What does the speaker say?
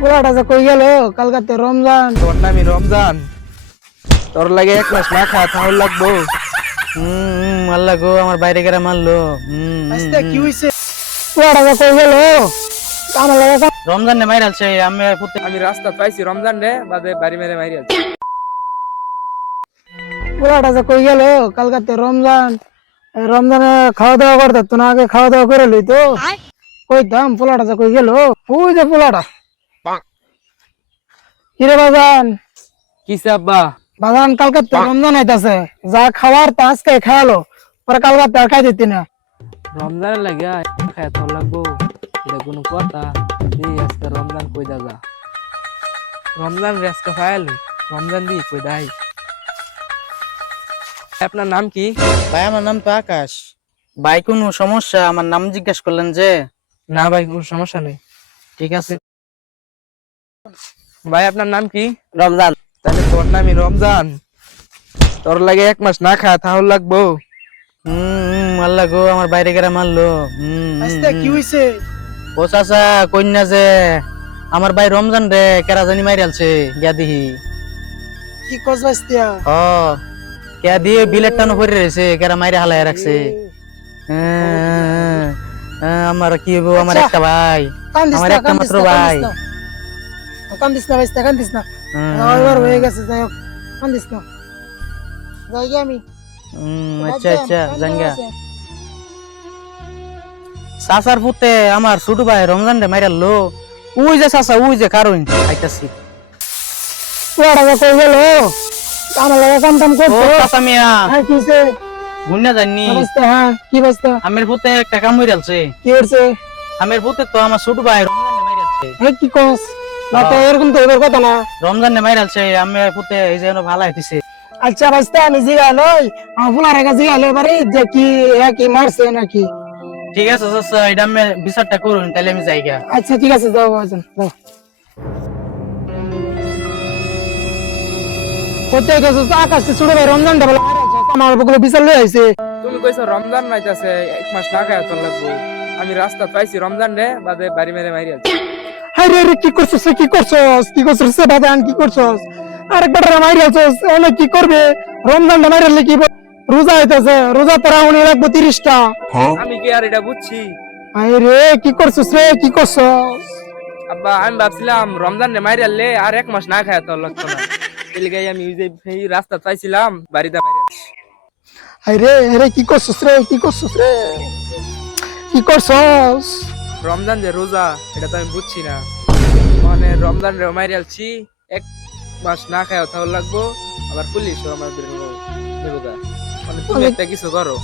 পোলাটা যে কই গেল কালকাতে রমজান। তোর নামই রমজান, তোর লাগে 1 মাস না খাওয়া তাহলে লাগবো। মারলা গো, আমার বাইরে গেরা মারলো। আস্তে কি হইছে? পোলাটা যে কই গেল আমার লাগে রমজান নে মাইরালছে আমি আমি রাস্তা পাইছি রমজান রে বাদে বাড়ি মেরে মারি আলছি। পোলাটা যে কই গেল কালকাতে রমজান। রমজানে খাওয়া দাওয়া করতে তো না, আগে খাওয়া দাওয়া করে লই তো কইতাম। পোলাটা যে কই গেল, ওই যে পোলাটা। কিরে বাজান? কিসে আব্বা? বাজান কালকাতে রমজান আইতাছে, যা খাওয়ার তা আজকে খাওয়ালো, পরে কালকাতে আর খাই দিতি না। রমজানের লাগে খাওয়া তোর লাগবো, এটা কোনো কথা? এই আজকে রমজান কই দাদা, রমজান রে আজকে ফায়াল রমজান দি কই দাই। আপনার নাম কি? ভাই আমার নাম তো আকাশ। ভাই কোনো সমস্যা? আমার নাম জিজ্ঞেস করলেন যে। না ভাই কোনো সমস্যা নেই। ঠিক আছে ভাই আপনার নাম কি? রমজান। তাহলে তোর নামই রমজান, তোর লাগে 1 মাস না খাওয়া তাহলে লাগবো। মারলা গো, আমার বাইরে গেরা মারলো। আস্তে কি হইছে? ও চাচা কন্যা যে আমার ভাই রমজান রে কেরা জানি মাইরালছে গিয়া দিহি। কি কস বাস্তিয়া? ও কেয়া দিয়ে বিলেট টানো করে রয়েছে, কেরা মাইরে হালায় রাখছে। আমার কি হবো, আমার আচ্ছা, একটা ভাই, কান্দিস আমার না, একটা কান্দিস মাত্র না, ভাই। কান্দিস না বাস্তিয়া, কান্দিস না। এবার হয়ে গেছে, যাই হোক কান্দিস না। যাই গে আমি। আচ্ছা আচ্ছা জাঙ্গা। চাচার পুতে আমার ছোট ভাই রমজান রে মাইরালো। ওই যে চাচা, ওই যে কারণ খাইতাছি। পোলাটা যে কই গেল আমার লাগে কাম টাম ও করতো। চাচা মিয়া হ্যাঁ কি হইছে? গুন্না জানি বাস্তিয়া, হ্যাঁ কি বাস্তিয়া? আমের পুতে একটা কাম হইরালছে। কি হইছে? আমের পুতে তো আমার ছোট ভাই রমজান রে মাইরালছে। হ্যাঁ কি কস? না তো এরকম তো এবার কথা না। রমজান রে মাইরালছে আমের পুতে, এই যে ভালো হইতিছে। আচ্ছা বাস্তিয়া, আমি জিগা লই, আমার পোলার কাছে জিগা লই বাড়ি যে কি কি মারছে নাকি। ঠিক আছে চাচা, এটা আমি বিচারটা করুন, তাহলে আমি যাই গা। আচ্ছা ঠিক আছে, যাও বাজান যাও। কোথায় গেছো? আকাশে ছোট ভাই রমজান টা বলে আমার বকুলে বিচার লই আইছে। তুমি কইছো রমজান নাইতাছে 1 মাস না খাওয়া তোর লাগবো, আমি রাস্তা পাইছি রমজান রে বাদে বাড়ি মেরে মারি আলছি। হাই রে রে, কি করছস কি করছস কি করছস বাজান, কি করছস? আরেকবার মাইরি আছস, অনেক কি করবে? রমজানটা মাইরালে কি রোজা হইতাছে, রোজা তোরা উনি রাখবো 30টা। আমি কি আর এটা বুঝছি? হাই রে, কি করছস রে, কি করছস? আব্বা আমি ভাবছিলাম রমজান রে মারি আনলে আর 1 মাস না খাওয়া তোর লাগতো না, এই লিগাই আমি ওই যে এই রাস্তা পাইছিলাম বাড়িতে মারি আলছি। হাই রে রে, কি করছস রে, কি করছস রে, কি করছস? রমজান যে রোজা এটা তো আমি বুঝছি না, মানে রমজান রে মারি আলছি 1 মাস না খাওয়া তাহলে লাগবো, আবার পুলিশও আমাদের নেবো গা। মানে তুমি একটা কিছু করো।